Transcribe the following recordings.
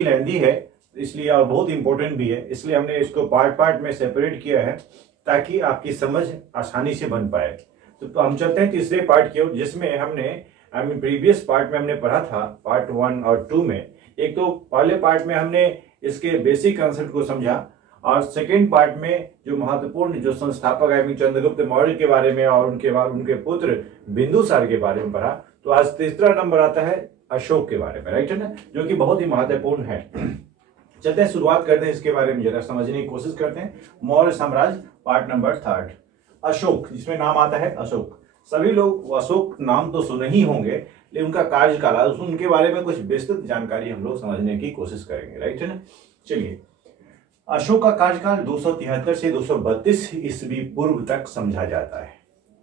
लेंदी है इसलिए और बहुत इंपॉर्टेंट भी है, इसलिए हमने इसको पार्ट पार्ट में सेपरेट किया है ताकि आपकी समझ आसानी से बन पाए। तो हम चलते हैं तीसरे पार्ट की ओर, जिसमें हमने प्रीवियस पार्ट में हमने पढ़ा था पार्ट 1 और 2 में। एक तो पहले पार्ट में हमने इसके बेसिक कंसेप्ट को समझा और सेकेंड पार्ट में जो महत्वपूर्ण जो संस्थापक चंद्रगुप्त मौर्य के बारे में और उनके बाद उनके पुत्र बिंदुसार के बारे में पढ़ा। तो आज तीसरा नंबर आता है अशोक के बारे में, राइट है ना, जो कि बहुत ही महत्वपूर्ण है। चलते हैं, शुरुआत करते हैं इसके बारे में जरा समझने की कोशिश करते हैं। मौर्य साम्राज्य पार्ट नंबर 3, अशोक, जिसमें नाम आता है अशोक। सभी लोग अशोक नाम तो सुने ही होंगे, लेकिन उनका कार्यकाल उनके बारे में कुछ विस्तृत जानकारी हम लोग समझने की कोशिश करेंगे, राइट है ना। चलिए, अशोक का कार्यकाल 273 से 232 ईस्वी पूर्व तक समझा जाता है,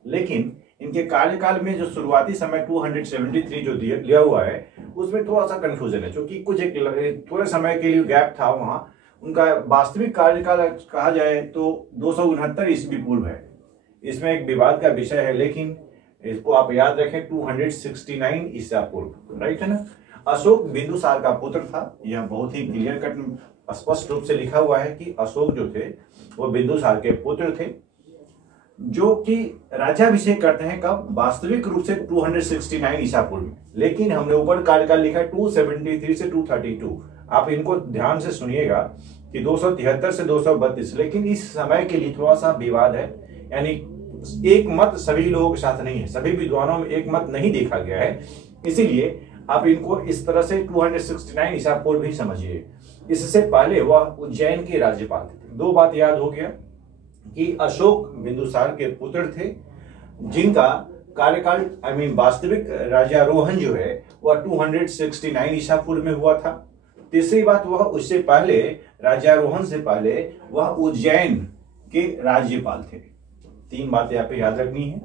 लेकिन इनके कार्यकाल में जो शुरुआती समय 273 जो लिया हुआ है उसमें थोड़ा सा कंफ्यूजन है, क्योंकि कुछ एक थोड़े समय के लिए गैप था वहां। उनका वास्तविक कार्यकाल कहा जाए तो 269 ईस्वी पूर्व है। इसमें एक विवाद का विषय है, लेकिन इसको आप याद रखें 269 ईसा पूर्व, राइट है ना। अशोक बिंदुसार का पुत्र था। यह बहुत ही क्लियर कट स्पष्ट रूप से लिखा हुआ है कि अशोक जो थे वो बिंदुसार के पुत्र थे, जो कि राज्याभिषेक करते हैं कब, वास्तविक रूप से 269 ईसा पूर्व में, लेकिन हमने ऊपर कार्यकाल लिखा है 273 से 232। आप इनको ध्यान से सुनिएगा कि 273 से 232, लेकिन इस समय के लिए थोड़ा सा विवाद है, यानी एक मत सभी लोगों के साथ नहीं है, सभी विद्वानों में एक मत नहीं देखा गया है, इसीलिए आप इनको इस तरह से 269 ईसा पूर्व ही समझिए। इससे पहले वह उज्जैन के राज्यपाल थे। दो बात याद हो गया कि अशोक बिंदुसार के पुत्र थे, जिनका कार्यकाल वास्तविक राज्यारोहण जो है वह 269 ईसा पूर्व में हुआ था। तीसरी बात, वह उससे पहले राज्यारोहण से पहले वह उज्जैन के राज्यपाल थे। तीन बातें यहाँ पे याद रखनी है।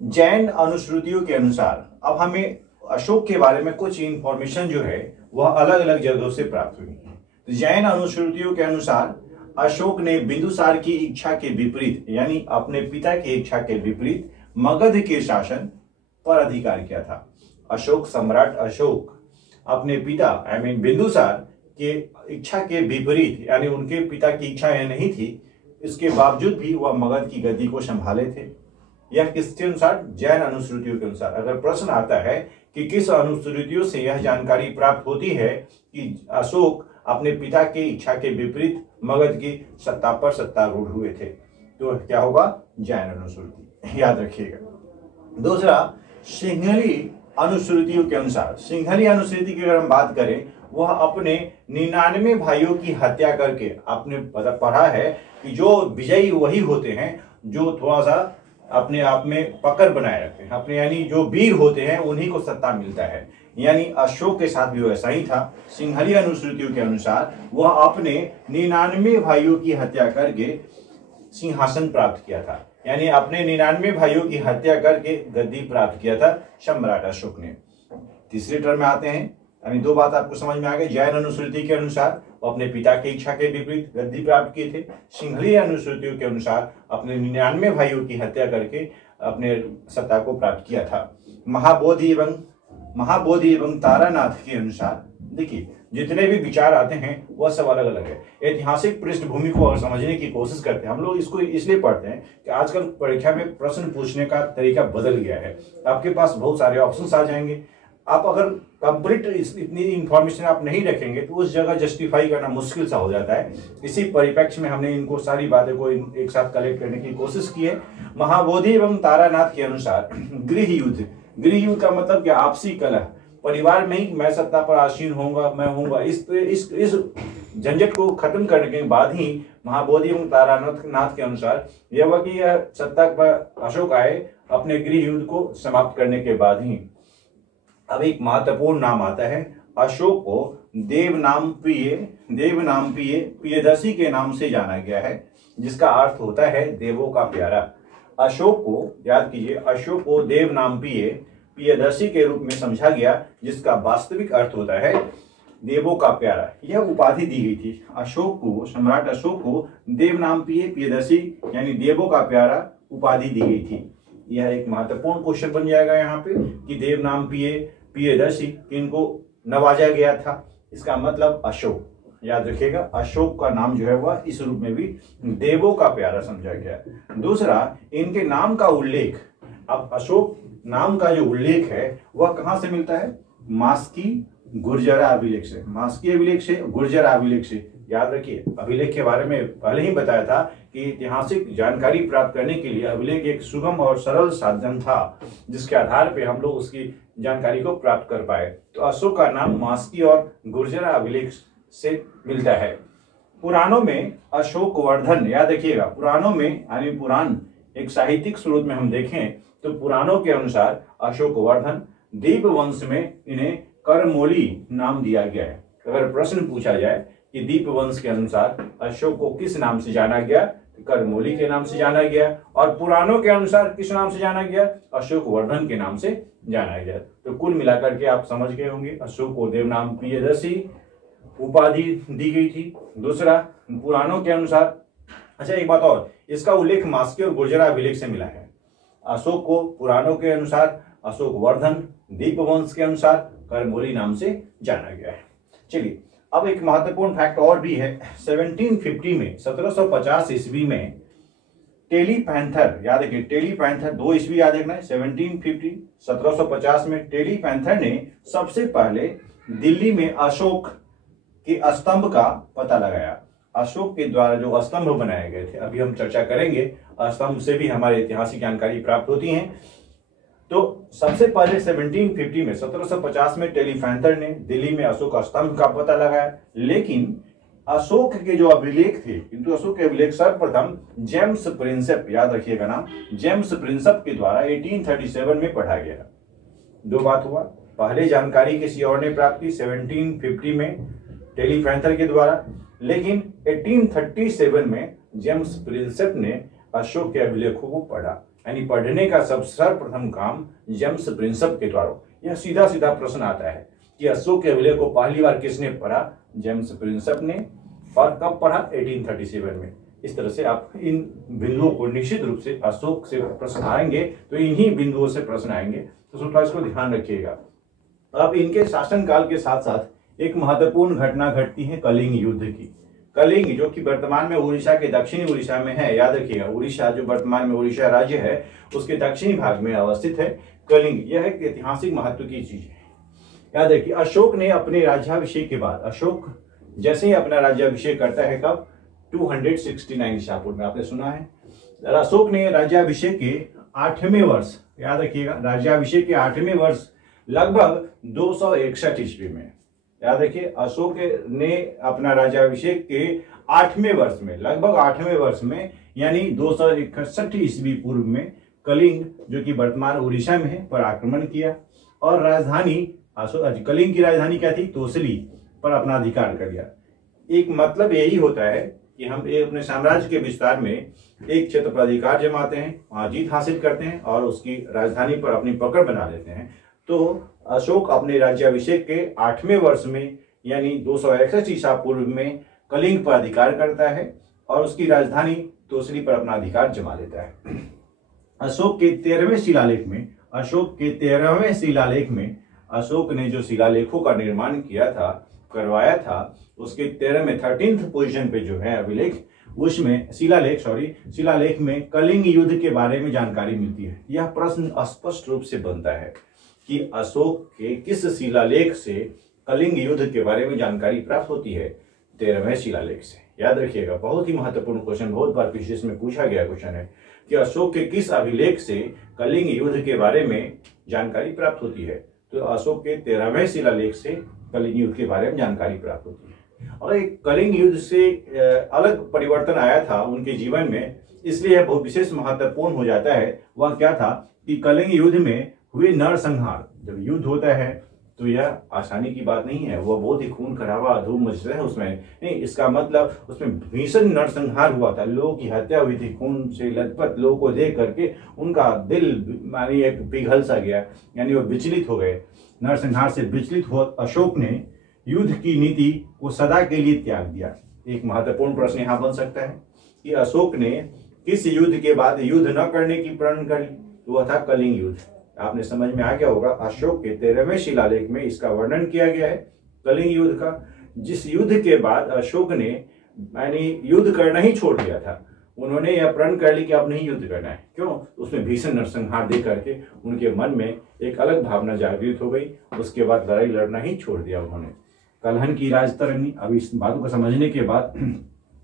जैन अनुश्रुतियों के अनुसार, अब हमें अशोक के बारे में कुछ इंफॉर्मेशन जो है वह अलग अलग जगहों से प्राप्त हुई है। तो जैन अनुश्रुतियों के अनुसार अशोक ने बिंदुसार की इच्छा के विपरीत, यानी अपने पिता की इच्छा के विपरीत मगध के शासन पर अधिकार किया था। अशोक, सम्राट अशोक अपने पिता बिंदुसार के इच्छा के विपरीत, यानी उनके पिता की इच्छा यह नहीं थी, इसके बावजूद भी वह मगध की गद्दी को संभाले थे। यह किसके अनुसार, जैन अनुश्रुतियों के अनुसार। अगर प्रश्न आता है कि किस अनुश्रुतियों से यह जानकारी प्राप्त होती है कि अशोक अपने पिता की इच्छा के विपरीत मगध की सत्ता पर सत्तारूढ़ हुए थे, तो क्या होगा, जैन अनुश्रुति, याद रखिएगा। दूसरा, सिंहली अनुश्रुतियों के अनुसार। सिंहली अनुश्रुति की अगर हम बात करें, वह अपने 99 भाइयों की हत्या करके, आपने पढ़ा है कि जो विजयी वही होते हैं जो थोड़ा सा अपने आप में पकड़ बनाए रखते हैं अपने, यानी जो वीर होते हैं उन्हीं को सत्ता मिलता है। यानी अशोक के साथ भी वैसा ही था। सिंहली अनुश्रुतियों के अनुसार वह अपने 99 भाइयों की हत्या करके सिंहासन प्राप्त किया था, यानी अपने 99 भाइयों की हत्या करके गद्दी प्राप्त किया था सम्राट अशोक ने। तीसरे टर्म में आते हैं, यानी दो बात आपको समझ में आ गई। जैन अनुश्रुति के अनुसार वो अपने पिता की इच्छा के विपरीत गद्दी प्राप्त किए थे। सिंहली अनुश्रुतियों के अनुसार अपने 99 भाइयों की हत्या करके अपने सत्ता को प्राप्त किया था। महाबोधि एवं तारानाथ के अनुसार, देखिए जितने भी विचार आते हैं वह सब अलग अलग है। ऐतिहासिक पृष्ठभूमि को अगर समझने की कोशिश करते हैं, हम लोग इसको इसलिए पढ़ते हैं कि आजकल परीक्षा में प्रश्न पूछने का तरीका बदल गया है। आपके पास बहुत सारे ऑप्शंस आ जाएंगे, आप अगर कंप्लीट इतनी इंफॉर्मेशन आप नहीं रखेंगे तो उस जगह जस्टिफाई करना मुश्किल सा हो जाता है। इसी परिप्रेक्ष्य में हमने इनको सारी बातें को एक साथ कलेक्ट करने की कोशिश की है। महाबोधि एवं तारानाथ के अनुसार गृह युद्ध का मतलब क्या, आपसी कलह, परिवार में ही मैं सत्ता पर आसीन होऊंगा, मैं होऊंगा, इस झंझट को खत्म करने के बाद ही महाबोधि एवं तारानाथ के अनुसार यह हुआ कि यह सत्ता पर अशोक आए अपने गृह युद्ध को समाप्त करने के बाद ही। अब एक महत्वपूर्ण नाम आता है। अशोक को देवनामप्रिय प्रियदर्शी के नाम से जाना गया है, जिसका अर्थ होता है देवों का प्यारा। अशोक को, याद कीजिए, अशोक को देवनामप्रिय प्रियदर्शी के रूप में समझा गया, जिसका वास्तविक अर्थ होता है देवों का प्यारा। यह उपाधि दी गई थी अशोक को, सम्राट अशोक को देवनामप्रिय प्रियदर्शी यानी देवों का प्यारा उपाधि दी गई थी। यह एक महत्वपूर्ण क्वेश्चन बन जाएगा यहाँ पे कि देवनामप्रिय प्रियदर्शी इनको नवाजा गया था। इसका मतलब अशोक, याद रखिएगा। अशोक का नाम जो है वह इस रूप में भी देवों का प्यारा समझा गया। दूसरा, इनके नाम का उल्लेख, अब अशोक नाम का जो उल्लेख है वह कहां से मिलता है? मास्की गुर्जरा अभिलेख से, मास्की अभिलेख से, गुर्जरा अभिलेख से। याद रखिए, अभिलेख के बारे में पहले ही बताया था कि ऐतिहासिक जानकारी प्राप्त करने के लिए अभिलेख एक सुगम और सरल साधन था जिसके आधार पर हम लोग उसकी जानकारी को प्राप्त कर पाए। तो अशोक का नाम मास्की और गुर्जरा अभिलेख से मिलता है। पुराणों में अशोक वर्धन, याद रखिएगा, पुराणों में यानी पुराण एक साहित्यिक स्रोत में हम देखें तो पुराणों के अनुसार अशोक वर्धन दीप वंश में इन्हें करमोली नाम दिया गया है। अगर प्रश्न पूछा जाए कि दीप वंश के अनुसार अशोक को किस नाम से जाना गया, तो करमोली के नाम से जाना गया, और पुराणों के अनुसार किस नाम से जाना गया? अशोक वर्धन के नाम से जाना गया। तो कुल मिलाकर के आप समझ गए होंगे, अशोक को देवनाम प्रियदर्शी उपाधि दी गई थी। दूसरा, पुराणों के अनुसार, अच्छा एक बात और, इसका उल्लेख मास्की और गुर्जरा अभिलेख से मिला है। अशोक को पुराणों के अनुसार अशोक वर्धन, दीपवंश के अनुसार करमोली नाम से जाना गया है। चलिए, अब एक महत्वपूर्ण फैक्ट और भी है। 1750 में, 1750 ईस्वी में टेलीपैंथर, याद रखिए टेलीपैंथर, 2 ईस्वी याद रखना है, 1750, 1750 में टेलीपैंथर ने सबसे पहले दिल्ली में अशोक के स्तंभ का पता लगाया। अशोक के द्वारा जो स्तंभ बनाए गए थे, अभी हम चर्चा करेंगे, स्तंभ से भी हमारे ऐतिहासिक जानकारी प्राप्त होती है। तो सबसे पहले 1750 में, 1750 में टेलीपैंथर ने दिल्ली में अशोक स्तंभ का पता लगाया। लेकिन अशोक के जो अभिलेख थे, किंतु अशोक के अभिलेख सर्वप्रथम जेम्स प्रिंसेप, याद रखिएगा नाम, जेम्स प्रिंसेप के द्वारा 1837 में पढ़ा गया। दो बात हुआ, पहले जानकारी किसी और ने प्राप्त की 1750 में टेलीपैंथर के द्वारा, लेकिन 1837 में जेम्स प्रिंसेप ने अशोक के अभिलेखों को पढ़ा, यानी पढ़ने का सर्वप्रथम काम जेम्स प्रिंसेप के द्वारा। यह सीधा सीधा प्रश्न आता है कि अशोक के अभिलेख को पहली बार किसने पढ़ा? जेम्स प्रिंसेप ने, और कब पढ़ा? 1837 में। इस तरह से आप इन बिंदुओं को, निश्चित रूप से अशोक से प्रश्न आएंगे तो इन्हीं बिंदुओं से प्रश्न आएंगे, तो थोड़ा इसको ध्यान रखिएगा। अब इनके शासनकाल के साथ साथ एक महत्वपूर्ण घटना घटती है कलिंग युद्ध की। कलिंग, जो कि वर्तमान में उड़ीसा के दक्षिणी उड़ीसा में है, याद रखिएगा, उड़ीसा जो वर्तमान में उड़ीसा राज्य है उसके दक्षिणी भाग में अवस्थित है कलिंग। यह एक ऐतिहासिक महत्व की चीज है। याद रखिए, अशोक ने अपने राज्याभिषेक के बाद, अशोक जैसे ही अपना राज्याभिषेक करता है, कब? 269 ईसा पूर्व में, आपने सुना है। अशोक ने राज्याभिषेक के 8वें वर्ष, याद रखिएगा, राज्याभिषेक के 8वें वर्ष लगभग 261 ईस्वी में, याद रखिए, अशोक ने अपना राज्याभिषेक के 8वें वर्ष में, लगभग 8वें वर्ष में, यानी 261 ईस्वी पूर्व में कलिंग, जो कि वर्तमान उड़ीसा में है, पर आक्रमण किया और राजधानी कलिंग की राजधानी क्या थी? तोसली पर अपना अधिकार कर लिया। एक मतलब यही होता है कि हम अपने साम्राज्य के विस्तार में एक क्षेत्र पर अधिकार जमाते हैं, वहां जीत हासिल करते हैं और उसकी राजधानी पर अपनी पकड़ बना लेते हैं। तो अशोक अपने राज्याभिषेक के 8वें वर्ष में, यानी 261 ईसा पूर्व में कलिंग पर अधिकार करता है और उसकी राजधानी तोसली पर अपना अधिकार जमा लेता है। अशोक के 13वें शिलालेख में अशोक ने जो शिलालेखों का निर्माण किया था, करवाया था, उसके 13th पोजीशन पे जो है अभिलेख, उसमें शिलालेख में कलिंग युद्ध के बारे में जानकारी मिलती है। यह प्रश्न स्पष्ट रूप से बनता है कि अशोक के किस शिलालेख से कलिंग युद्ध के बारे में जानकारी प्राप्त होती है? 13वें शिलालेख से। याद रखिएगा, बहुत ही महत्वपूर्ण क्वेश्चन, बहुत बार पीसीएस में पूछा गया क्वेश्चन है कि अशोक के किस अभिलेख से कलिंग युद्ध के बारे में जानकारी प्राप्त होती है? तो अशोक के 13वें शिलालेख से कलिंग युद्ध के बारे में जानकारी प्राप्त होती है। और एक कलिंग युद्ध से अलग परिवर्तन आया था उनके जीवन में, इसलिए यह बहुत विशेष महत्वपूर्ण हो जाता है। वह क्या था कि कलिंग युद्ध में हुए नरसंहार। जब युद्ध होता है तो यह आसानी की बात नहीं है, वह बहुत ही खून खराबा, धूम मचता है उसमें नहीं, इसका मतलब उसमें भीषण नरसंहार हुआ था, लोगों की हत्या हुई थी, खून से लथपथ लोगों को देख करके उनका दिल मानी एक पिघल सा गया, यानी वो विचलित हो गए। नरसंहार से विचलित हो अशोक ने युद्ध की नीति को सदा के लिए त्याग दिया। एक महत्वपूर्ण प्रश्न यहाँ बन सकता है कि अशोक ने किस युद्ध के बाद युद्ध न करने की प्रण कर ली? तो वह था कलिंग युद्ध। आपने समझ में आ गया होगा, अशोक के 13वें शिलालेख में इसका वर्णन किया गया है। कलिंग युद्ध का, जिस युद्ध के बाद अशोक ने यानी युद्ध करना ही छोड़ दिया था। उन्होंने यह प्रण कर ली कि अब नहीं युद्ध करना है। क्यों? उसमें भीषण नरसंहार दे करके उनके मन में एक अलग भावना जागृत हो गई। उसके बाद लड़ाई लड़ना ही छोड़ दिया उन्होंने। कलहन की राजतरंगी, अब इस बातों को समझने के बाद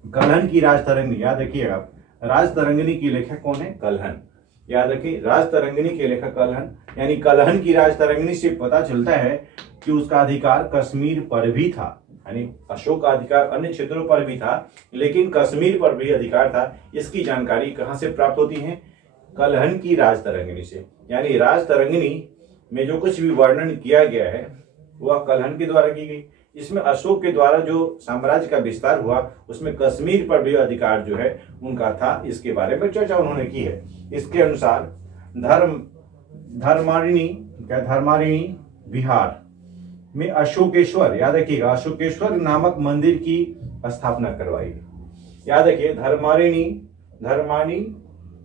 कलहन की राजतरंगी, याद रखिएगा आप, राजतरंगिणी की लेखक कौन है? कलहन। याद रखिए, राजतरंगिणी के लेखक कलहन। यानी कलहन की राजतरंगिणी से पता चलता है कि उसका अधिकार कश्मीर पर भी था। यानी अशोक का अधिकार अन्य क्षेत्रों पर भी था, लेकिन कश्मीर पर भी अधिकार था। इसकी जानकारी कहां से प्राप्त होती है? कलहन की राजतरंगिणी से। यानी राजतरंगिणी में जो कुछ भी वर्णन किया गया है वह कलहन के द्वारा की गई। इसमें अशोक के द्वारा जो साम्राज्य का विस्तार हुआ उसमें कश्मीर पर भी अधिकार जो है उनका था। इसके बारे में चर्चा उन्होंने की है। इसके अनुसार धर्मारिणी बिहार में अशोकेश्वर, याद रखिएगा, अशोकेश्वर नामक मंदिर की स्थापना करवाई। याद रखिए,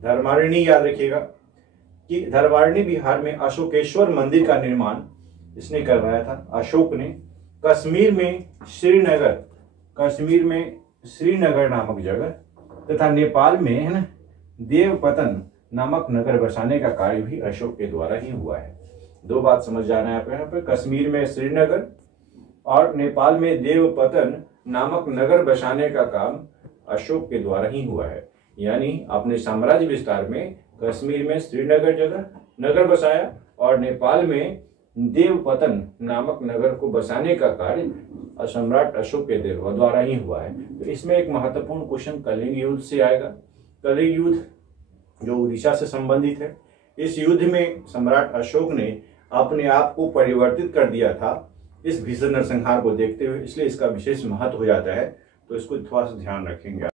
धर्मारिणी याद रखिएगा कि धर्मारिणी बिहार में अशोकेश्वर मंदिर का निर्माण इसने करवाया था, अशोक ने। कश्मीर में श्रीनगर नामक जगह तथा नेपाल में है ना देवपतन नामक नगर बसाने का कार्य भी अशोक के द्वारा ही हुआ है। दो बात समझ जाना है आप यहाँ पे, कश्मीर में श्रीनगर और नेपाल में देवपतन नामक नगर बसाने का काम अशोक के द्वारा ही हुआ है। यानी अपने साम्राज्य विस्तार में कश्मीर में श्रीनगर जगह नगर बसाया और नेपाल में देवपतन नामक नगर को बसाने का कार्य सम्राट अशोक के द्वारा ही हुआ है। तो इसमें एक महत्वपूर्ण क्वेश्चन कलिंग युद्ध से आएगा। कलिंग युद्ध जो उड़ीसा से संबंधित है, इस युद्ध में सम्राट अशोक ने अपने आप को परिवर्तित कर दिया था इस भीषण नरसंहार को देखते हुए, इसलिए इसका विशेष महत्व हो जाता है। तो इसको थोड़ा सा ध्यान रखेंगे।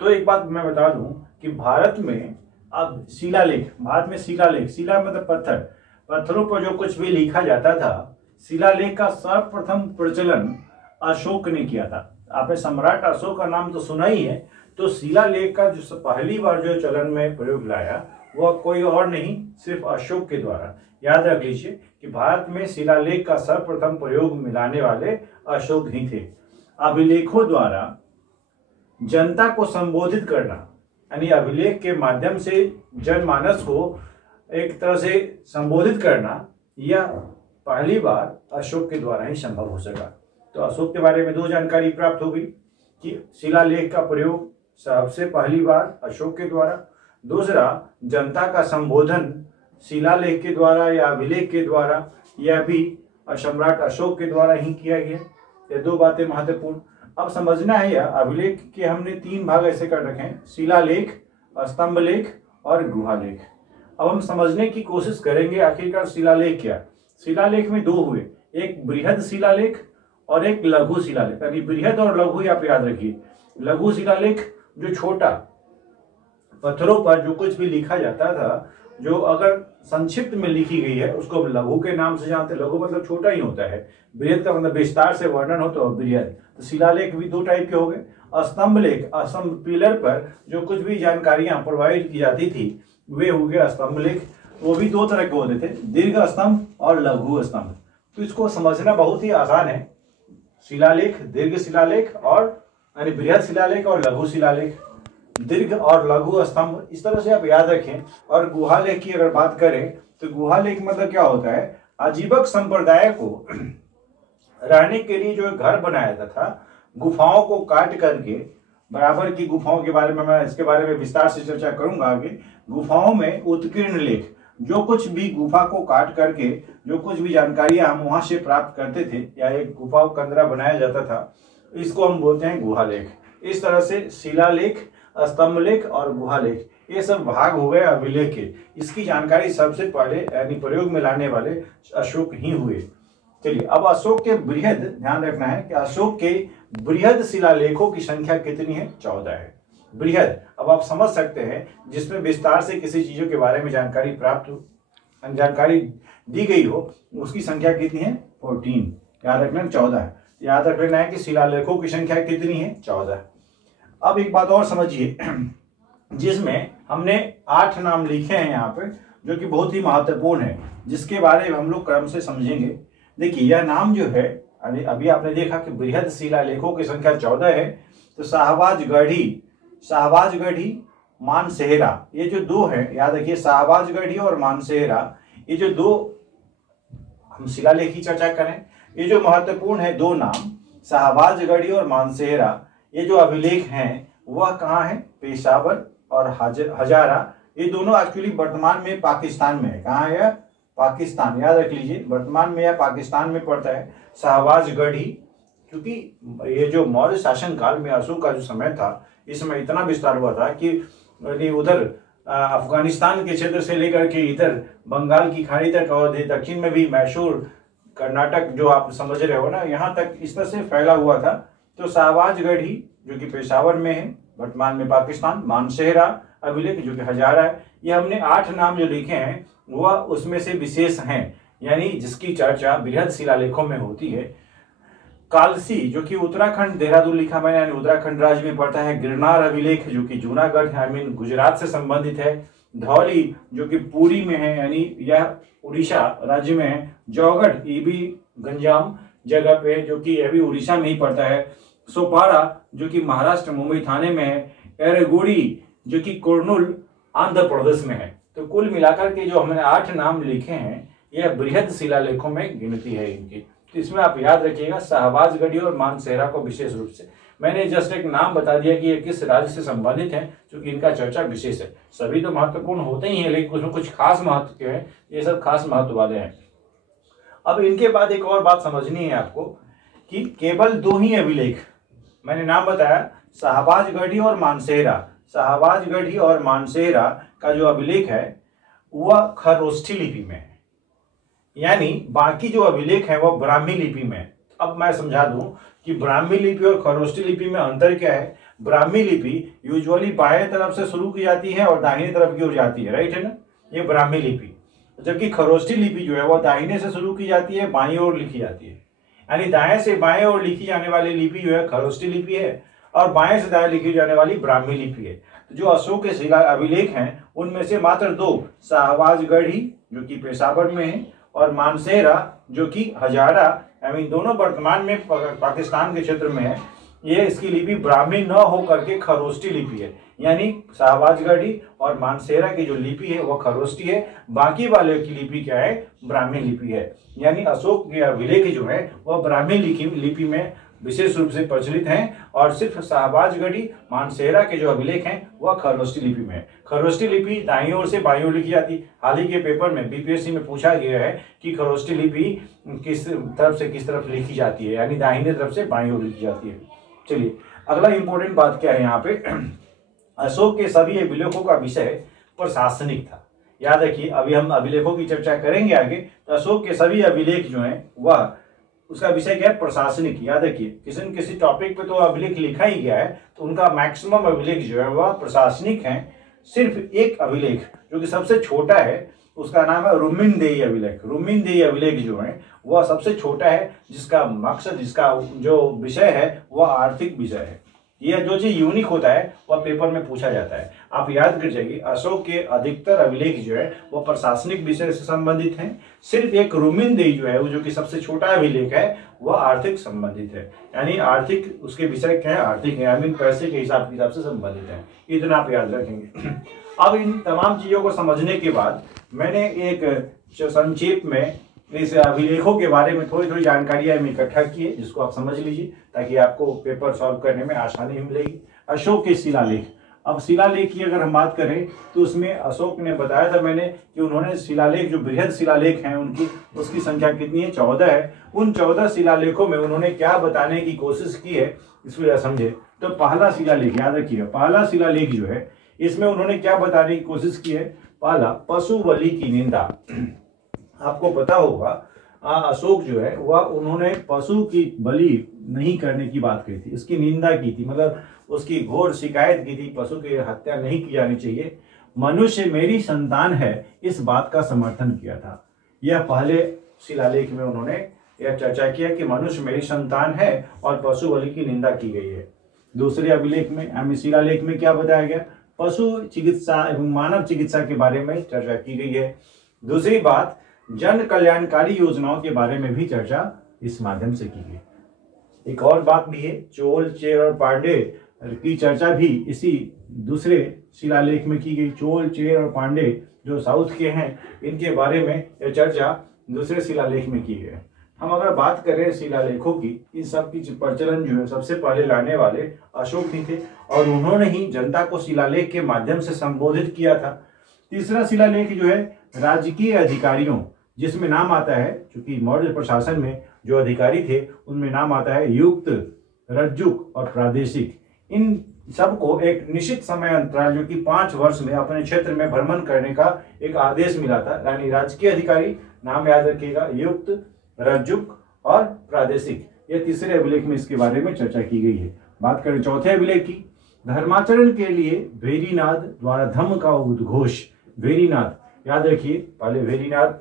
तो एक बात मैं बता दूं कि भारत में अब शिलालेख, भारत में शिलालेख, शिला मतलब पत्थर, पत्थरों पर जो कुछ भी लिखा जाता था, शिलालेख का सर्वप्रथम प्रचलन अशोक ने किया था। आपने सम्राट अशोक का नाम तो सुना ही है। तो शिलालेख का जो पहली बार जो चलन में प्रयोग लाया वह कोई और नहीं, सिर्फ अशोक के द्वारा। याद रख लीजिए कि भारत में शिलालेख का सर्वप्रथम प्रयोग मिलाने वाले अशोक ही थे। अभिलेखों द्वारा जनता को संबोधित करना, यानी अभिलेख के माध्यम से जनमानस को एक तरह से संबोधित करना, यह पहली बार अशोक के द्वारा ही संभव हो सका। तो अशोक के बारे में दो जानकारी प्राप्त हो गई कि शिलालेख का प्रयोग सबसे पहली बार अशोक के द्वारा, दूसरा जनता का संबोधन शिलालेख के द्वारा या अभिलेख के द्वारा, यह भी सम्राट अशोक के द्वारा ही किया गया। ये दो बातें महत्वपूर्ण। अब समझना है यह अभिलेख के हमने तीन भाग ऐसे कर रखे हैं, शिलालेख, स्तंभलेख और गुहालेख। अब हम समझने की कोशिश करेंगे आखिरकार शिलालेख क्या। शिलालेख में दो हुए, एक बृहद शिलालेख और एक लघु शिलालेख। यानी बृहद और लघु आप याद रखिए। लघु शिलालेख जो छोटा, पत्थरों पर जो कुछ भी लिखा जाता था, जो अगर संक्षिप्त में लिखी गई है उसको हम लघु के नाम से जानते हैं। लघु मतलब छोटा ही होता है, बृहद का मतलब विस्तार से वर्णन हो तो बृहद। तो शिलालेख भी दो टाइप के हो गए। स्तंभलेख, स्तंभ पिलर पर जो कुछ भी जानकारियां प्रोवाइड की जाती थी वे हो गए स्तंभलेख। वो भी दो तरह के होते थे, दीर्घ स्तंभ और लघु स्तंभ। तो इसको समझना बहुत ही आसान है। शिलालेख, दीर्घ शिलालेख और यानी बृहद शिलालेख और लघु शिलालेख, दीर्घ और लघु स्तंभ, इस तरह से आप याद रखें। और गुहालेख की अगर बात करें तो गुहालेख मतलब क्या होता है, आजीवक संप्रदाय को रहने के लिए जो घर बनाया जाता था, गुफाओं को काट करके, बराबर की गुफाओं के बारे में मैं इसके बारे में विस्तार से चर्चा करूंगा आगे। गुफाओं में उत्कीर्ण लेख, जो कुछ भी गुफा को काट करके जो कुछ भी जानकारियां हम वहां से प्राप्त करते थे या एक गुफा कंदरा बनाया जाता था, इसको हम बोलते हैं गुहालेख। इस तरह से शिलालेख, स्तंभलेख और गुहालेख ये सब भाग हो गए अभिलेख के। इसकी जानकारी सबसे पहले यानी प्रयोग में लाने वाले अशोक ही हुए। चलिए, अब अशोक के बृहद, ध्यान रखना है कि अशोक के बृहद शिलालेखों की संख्या कितनी है? 14 है। बृहद, अब आप समझ सकते हैं, जिसमें विस्तार से किसी चीजों के बारे में जानकारी जानकारी दी गई हो, उसकी संख्या कितनी है? 14। याद रखना 14 है। याद रख लेना है कि शिलालेखों की संख्या कितनी है? 14। अब एक बात और समझिए, जिसमें हमने 8 नाम लिखे हैं यहाँ पे, जो कि बहुत ही महत्वपूर्ण है, जिसके बारे में हम लोग क्रम से समझेंगे। देखिए, यह नाम जो है अभी आपने देखा कि बृहद शिलालेखों की संख्या 14 है। तो शाहबाजगढ़ी मानसेहरा, ये जो दो है, याद रखिए शाहबाजगढ़ी और मानसेहरा, ये जो दो हम शिलालेख की चर्चा करें, ये जो महत्वपूर्ण है दो नाम शाहबाजगढ़ी और मानसेहरा, ये जो अभिलेख हैं वह कहाँ है? पेशावर और हजारा। ये दोनों एक्चुअली वर्तमान में पाकिस्तान में है। कहाँ है? पाकिस्तान, याद रख लीजिए, वर्तमान में या पाकिस्तान में पड़ता है शाहबाजगढ़ी। क्योंकि ये जो मौर्य शासन काल में अशोक का जो समय था, इस समय इतना विस्तार हुआ था कि उधर अफगानिस्तान के क्षेत्र से लेकर के इधर बंगाल की खाड़ी तक और दक्षिण में भी मैसूर, कर्नाटक जो आप समझ रहे हो ना, यहाँ तक इस तरह से फैला हुआ था। तो शाहबाजगढ़ी जो कि पेशावर में है, वर्तमान में पाकिस्तान, मानसेहरा अभिलेख जो कि हजारा है। ये हमने 8 नाम जो लिखे हैं वह उसमें से विशेष हैं, यानी जिसकी चर्चा बृहद शिलालेखों में होती है। कालसी जो कि उत्तराखंड, देहरादून लिखा मैंने, यानी उत्तराखंड राज्य में पड़ता है। गिरनार अभिलेख जो कि जूनागढ़ गुजरात से संबंधित है। धौली जो कि पुरी में है, यानी यह उड़ीसा राज्य में है। जौगढ़ ये भी गंजाम जगह पे, जो कि यह भी उड़ीसा में ही पड़ता है। सोपारा जो कि महाराष्ट्र मुंबई थाने में है। एरगुड़ी जो कि कुर्नूल आंध्र प्रदेश में है। तो कुल मिलाकर के जो हमने 8 नाम लिखे हैं, यह बृहद शिलालेखों में गिनती है इनकी। तो इसमें आप याद रखिएगा शाहबाजगढ़ी और मानसेहरा को विशेष रूप से। मैंने जस्ट एक नाम बता दिया कि ये किस राज्य से संबंधित है, क्योंकि इनका चर्चा विशेष है। सभी तो महत्वपूर्ण होते ही हैं, लेकिन उसमें कुछ खास महत्व के हैं, ये सब खास महत्व वाले हैं। अब इनके बाद एक और बात समझनी है आपको कि केवल 2 ही अभिलेख मैंने नाम बताया, शाहबाजगढ़ी और मानसेहरा। शाहबाजगढ़ी और मानसेहरा का जो अभिलेख है वह खरोष्ठी लिपि में है, यानी बाकी जो अभिलेख है वह ब्राह्मी लिपि में है। अब मैं समझा दूं कि ब्राह्मी लिपि और खरोष्ठी लिपि में अंतर क्या है। ब्राह्मी लिपि यूजुअली बाएं तरफ से शुरू की जाती है और दाहिने तरफ की ओर जाती है, राइट है ना, ये ब्राह्मी लिपि। जबकि खरोष्ठी लिपि जो है वह दाहिने से शुरू की जाती है, बाईं ओर लिखी जाती है। यानी दाएं से बाएं ओर लिखी जाने वाली लिपि जो है खरोष्ठी लिपि है, और बाएं से दाएं लिखी जाने वाली ब्राह्मी लिपि है। तो जो अशोक के शिला अभिलेख हैं उनमें से मात्र 2, शाहबाजगढ़ी जो कि पेशावर में है और मानसेहरा जो कि हजारा, आई मीन दोनों वर्तमान में पाकिस्तान के क्षेत्र में है। ये इसकी लिपि ब्राह्मी न हो करके खरोष्ठी लिपि है, यानी शाहबाजगढ़ी और मानसेहरा की जो लिपि है वह खरोष्ठी है, बाकी वाले की लिपि क्या है? ब्राह्मी लिपि है। यानी अशोक के अभिलेख जो है वह ब्राह्मी लिपि में विशेष रूप से प्रचलित हैं, और सिर्फ शाहबाजगढ़ी मानसेहरा के जो अभिलेख हैं वह खरोष्ठी लिपि में है। खरोष्ठी लिपि दाईं ओर से बाईं ओर लिखी जाती। हाल ही के पेपर में बीपीएससी में पूछा गया है कि खरोष्ठी लिपि किस तरफ से किस तरफ लिखी जाती है, यानी दाहिने तरफ से बाईं ओर लिखी जाती है। चलिए अगला इंपॉर्टेंट बात क्या है यहाँ पे, अशोक के सभी अभिलेखों का विषय प्रशासनिक था। याद रखिए, अभी हम अभिलेखों की चर्चा करेंगे आगे, तो अशोक के सभी अभिलेख जो हैं वह उसका विषय क्या है? प्रशासनिक। याद रखिए, किसी न किसी टॉपिक पे तो अभिलेख लिखा ही गया है, तो उनका मैक्सिमम अभिलेख जो है वह प्रशासनिक है। सिर्फ एक अभिलेख जो कि सबसे छोटा है उसका नाम है रुमिनदेई अभिलेख। रुमिनदेई अभिलेख जो है वह सबसे छोटा है, जिसका मकसद, जिसका जो विषय है वह आर्थिक विषय है। यह जो चीज यूनिक होता है वह पेपर में पूछा जाता है। आप याद कर जाइए, अशोक के अधिकतर अभिलेख जो है वह प्रशासनिक विषय से संबंधित हैं। सिर्फ एक रुमिनदेई जो है वो जो कि सबसे छोटा अभिलेख है वह आर्थिक संबंधित है, यानी आर्थिक उसके विषय क्या है? आर्थिक है, आई मीन पैसे के हिसाब किताब से संबंधित है। इतना आप याद रखेंगे। अब इन तमाम चीजों को समझने के बाद मैंने एक संक्षेप में इस अभिलेखों के बारे में थोड़ी थोड़ी जानकारियां इकट्ठा की है, जिसको आप समझ लीजिए ताकि आपको पेपर सॉल्व करने में आसानी मिलेगी। अशोक के शिलालेख। अब शिलालेख की अगर हम बात करें तो उसमें अशोक ने बताया था मैंने कि उन्होंने शिलालेख, जो बृहद शिलालेख हैं उनकी, उसकी संख्या कितनी है? 14 है। उन 14 शिलालेखों में उन्होंने क्या बताने की कोशिश की है इसको समझे। तो पहला शिलालेख याद रखिएगा, पहला शिलालेख जो है इसमें उन्होंने क्या बताने की कोशिश की है? पहला, पशु बलि की निंदा। आपको पता होगा अशोक जो है वह उन्होंने पशु की बलि नहीं करने की बात कही थी, इसकी निंदा की थी, मतलब उसकी घोर शिकायत की थी, पशु की हत्या नहीं की जानी चाहिए। मनुष्य मेरी संतान है, इस बात का समर्थन किया था। यह पहले शिलालेख में उन्होंने यह चर्चा किया कि मनुष्य मेरी संतान है और पशु बलि की निंदा की गई है। दूसरे अभिलेख में, शिलालेख में क्या बताया गया? पशु चिकित्सा एवं मानव चिकित्सा के बारे में चर्चा की गई है। दूसरी बात, जन कल्याणकारी योजनाओं के बारे में भी चर्चा इस माध्यम से की गई। एक और बात भी है, चोल, चेर और पांडे की चर्चा भी इसी दूसरे शिलालेख में की गई। चोल, चेर और पांडे जो साउथ के हैं, इनके बारे में यह चर्चा दूसरे शिलालेख में की है। हम अगर बात करें शिलालेखों की, इन सब की प्रचलन जो है सबसे पहले लाने वाले अशोक ही थे और उन्होंने ही जनता को शिलालेख के माध्यम से संबोधित किया था। तीसरा शिलालेख जो है राजकीय अधिकारियों, जिसमें नाम आता है, चूंकि मौर्य प्रशासन में जो अधिकारी थे उनमें नाम आता है युक्त, रज्जुक और प्रादेशिक। इन सबको एक निश्चित समय अंतराल जो कि 5 वर्ष में अपने क्षेत्र में भ्रमण करने का एक आदेश मिला था। यानी राजकीय अधिकारी, नाम याद रखिएगा, युक्त, रज्जुक और प्रादेशिक। यह तीसरे अभिलेख में इसके बारे में चर्चा की गई है। बात करें चौथे अभिलेख की, धर्माचरण के लिए भेरीनाद द्वारा धम्म का उद्घोष। भेरीनाद याद रखिए, पहले भेरीनाद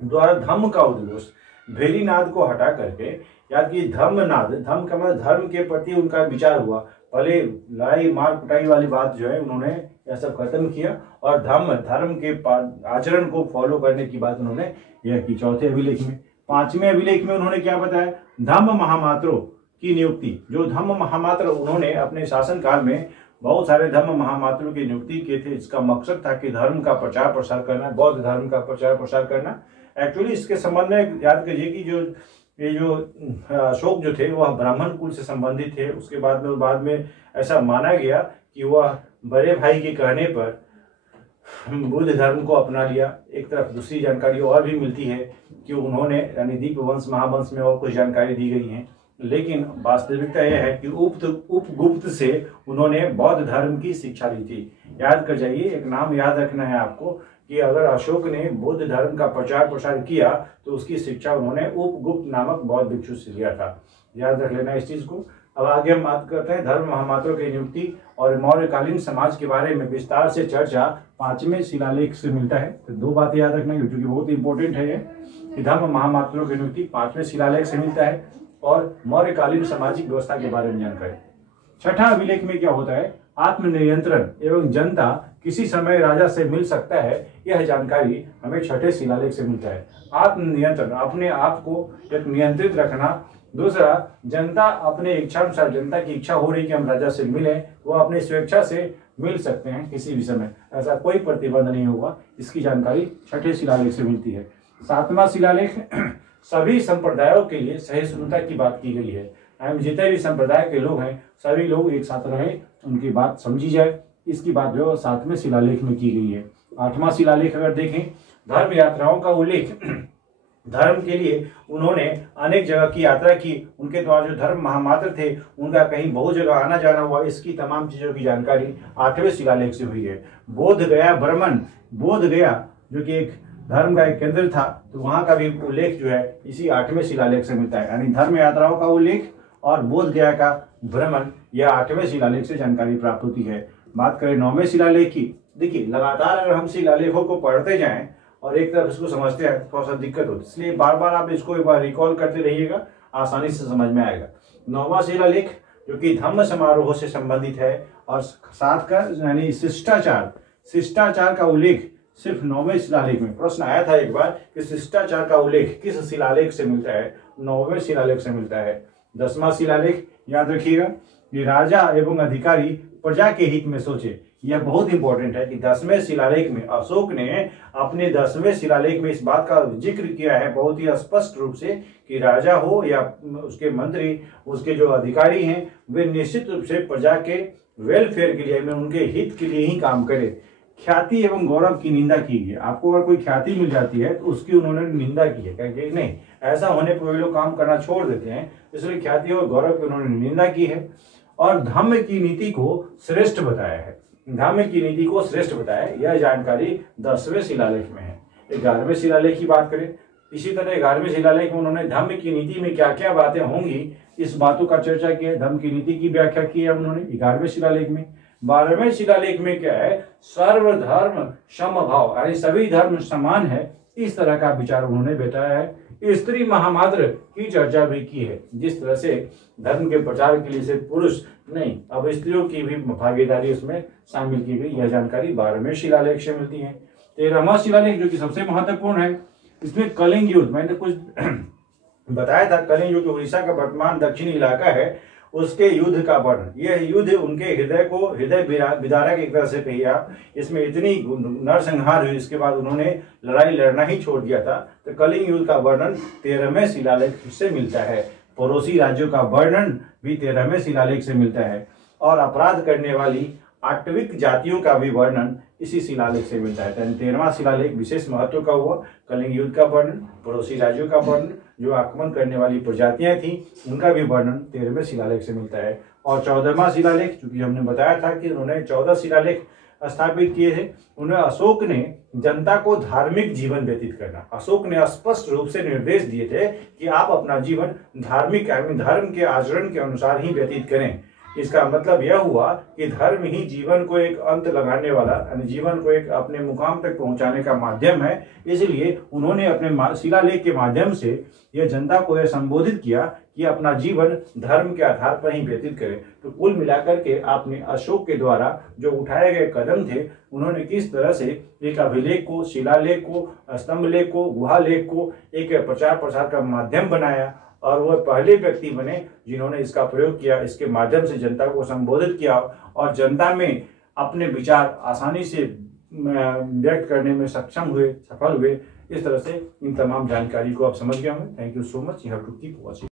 द्वारा धम्म का उद्घोष, भेरीनाद को हटा करके याद की धम्मनाद, धम्म का मतलब धर्म के प्रति उनका विचार हुआ। पहले लड़ाई मार कुटाई वाली बात जो है उन्होंने यह सब खत्म किया और धर्म के आचरण को फॉलो करने की बात उन्होंने यह की चौथे अभिलेख में। पांचवें अभिलेख में उन्होंने क्या बताया, धम्म महामात्रों की नियुक्ति। जो धम्म महामात्र उन्होंने अपने शासन काल में बहुत सारे धम्म महामात्रों की नियुक्ति किए थे। इसका मकसद था कि धर्म का प्रचार प्रसार करना, बौद्ध धर्म का प्रचार प्रसार करना। एक्चुअली इसके संबंध में याद कीजिए कि जो अशोक जो थे वह ब्राह्मण कुल से संबंधित थे। उसके बाद में ऐसा माना गया कि वह बड़े भाई के कहने पर बुद्ध धर्म को अपना लिया। एक तरफ दूसरी जानकारी और भी मिलती है कि उन्होंने यानी दीपवंश महावंश में और कुछ जानकारी दी गई है, लेकिन वास्तविकता यह है कि उपगुप्त से उन्होंने बौद्ध धर्म की शिक्षा ली थी। याद कर जाइए, एक नाम याद रखना है आपको कि अगर अशोक ने बौद्ध धर्म का प्रचार प्रसार किया तो उसकी शिक्षा उन्होंने उपगुप्त नामक बौद्ध भिक्षु से लिया था। याद रख लेना इस चीज को। अब आगे हम बात करते हैं धर्म महामात्रों की नियुक्ति और मौर्यकालीन समाज के बारे में विस्तार से चर्चा 5वें शिलालेख से मिलता है। तो 2 बातें याद रखना जो कि बहुत इंपॉर्टेंट है, कि धर्म महामात्रों की नियुक्ति 5वें शिलालेख से मिलता है और मौर्यकालीन सामाजिक व्यवस्था के बारे में जानकारी। छठा अभिलेख में क्या होता है, आत्मनियंत्रण एवं जनता किसी समय राजा से मिल सकता है, यह जानकारी हमें छठे शिलालेख से मिलता है। आत्मनियंत्रण, अपने आप को एक नियंत्रित रखना। दूसरा, जनता अपने इच्छा अनुसार, जनता की इच्छा हो रही कि हम राजा से मिलें, वो अपनी स्वेच्छा से मिल सकते हैं किसी भी समय, ऐसा कोई प्रतिबंध नहीं होगा। इसकी जानकारी छठे शिलालेख से मिलती है। 7वां शिलालेख सभी संप्रदायों के लिए सहिष्णुता की बात की गई है। हम जितने भी संप्रदाय के लोग हैं सभी लोग एक साथ रहें, उनकी बात समझी जाए, इसकी बात जो 7वें शिलालेख में की गई है। 8वां शिलालेख अगर देखें, धर्म यात्राओं का उल्लेख। धर्म के लिए उन्होंने अनेक जगह की यात्रा की। उनके द्वारा जो धर्म महामात्र थे उनका कहीं बहुत जगह आना जाना हुआ। इसकी तमाम चीजों की जानकारी 8वें शिलालेख से हुई है। बोध गया भ्रमण, बोध गया जो कि एक धर्म का एक केंद्र था, तो वहां का भी उल्लेख जो है इसी 8वें शिलालेख से मिलता है। यानी धर्म यात्राओं का उल्लेख और बोध गया का भ्रमण, यह 8वें शिलालेख से जानकारी प्राप्त होती है। बात करें 9वें शिलालेख की, देखिए लगातार अगर हम शिलालेखों को पढ़ते जाएं और एक तरफ इसको समझते हैं थोड़ा सा दिक्कत होती है, इसलिए बार बार आप इसको एक बार रिकॉल करते रहिएगा, आसानी से समझ में आएगा। 9वां शिलालेख जो कि धम्म समारोह से संबंधित है और साथ का यानी शिष्टाचार का उल्लेख सिर्फ 9वें शिलालेख में। प्रश्न आया था एक बार कि शिष्टाचार का उल्लेख किस शिलालेख से मिलता है, 9वें शिलालेख से मिलता है। 10वां शिलालेख याद रखिएगा, कि राजा एवं अधिकारी प्रजा के हित में सोचे। यह बहुत इंपॉर्टेंट है कि 10वें शिलालेख में अशोक ने अपने 10वें शिलालेख में इस बात का जिक्र किया है बहुत ही स्पष्ट रूप से कि राजा हो या उसके मंत्री, उसके जो अधिकारी हैं, वे निश्चित रूप से प्रजा के वेलफेयर के लिए, उनके हित के लिए ही काम करे। ख्याति एवं गौरव की निंदा की गई। आपको अगर कोई ख्याति मिल जाती है तो उसकी उन्होंने निंदा की है, क्योंकि नहीं, ऐसा होने पर वे लोग काम करना छोड़ देते हैं, इसलिए ख्याति और गौरव की उन्होंने निंदा की है। और धम्म की नीति को श्रेष्ठ बताया है, धम्म की नीति को श्रेष्ठ बताया, यह जानकारी 10वें शिलालेख में है। 11वें शिलालेख की बात करें, इसी तरह 11वें शिलालेख में उन्होंने धम्म की नीति में क्या क्या बातें होंगी इस बातों का चर्चा की है, धम्म की नीति की व्याख्या की है उन्होंने 11वें शिलालेख में। 12वें शिलालेख में क्या है, सर्वधर्म समभाव, यानी सभी धर्म समान है, इस तरह का विचार उन्होंने बताया है। स्त्री महामात्र की चर्चा भी की है, जिस तरह से धर्म के प्रचार के लिए सिर्फ पुरुष नहीं, अब स्त्रियों की भी भागीदारी उसमें शामिल की गई, यह जानकारी 12वें शिलालेख से मिलती है। 13वां शिलालेख जो कि सबसे महत्वपूर्ण है, इसमें कलिंग युद्ध, मैंने कुछ बताया था, कलिंग जो कि उड़ीसा का वर्तमान दक्षिणी इलाका है, उसके युद्ध का वर्णन। यह युद्ध उनके हृदय विदारक एक तरह से कहिए आप। इसमें इतनी नरसंहार हुई, इसके बाद उन्होंने लड़ाई लड़ना ही छोड़ दिया था। तो कलिंग युद्ध का वर्णन 13वें शिलालेख से मिलता है। पड़ोसी राज्यों का वर्णन भी 13वें शिलालेख से मिलता है, और अपराध करने वाली आटविक जातियों का भी वर्णन इसी शिलालेख से मिलता है। 13वां शिलालेख विशेष महत्व का हुआ। कलिंग युद्ध का वर्णन, पड़ोसी राज्यों का वर्णन, जो आक्रमण करने वाली प्रजातियां थी उनका भी वर्णन 13वें शिलालेख से मिलता है। और 14वां शिलालेख, चूंकि हमने बताया था कि उन्होंने 14 शिलालेख स्थापित किए थे। उन्हें अशोक ने जनता को धार्मिक जीवन व्यतीत करना, अशोक ने स्पष्ट रूप से निर्देश दिए थे कि आप अपना जीवन धार्मिक धर्म के आचरण के अनुसार ही व्यतीत करें। इसका मतलब यह हुआ कि धर्म ही जीवन को एक अंत लगाने वाला, यानी जीवन को एक अपने मुकाम तक पहुंचाने का माध्यम है। इसलिए उन्होंने अपने शिलालेख के माध्यम से यह जनता को यह संबोधित किया कि अपना जीवन धर्म के आधार पर ही व्यतीत करें। तो कुल मिलाकर के आपने अशोक के द्वारा जो उठाए गए कदम थे, उन्होंने किस तरह से एक अभिलेख को, शिलालेख को, स्तंभ लेख को, गुहा लेख को एक प्रचार प्रसार का माध्यम बनाया, और वह पहले व्यक्ति बने जिन्होंने इसका प्रयोग किया, इसके माध्यम से जनता को संबोधित किया और जनता में अपने विचार आसानी से व्यक्त करने में सक्षम हुए, सफल हुए। इस तरह से इन तमाम जानकारी को आप समझ गए होंगे। Thank you so much. You have to keep watching.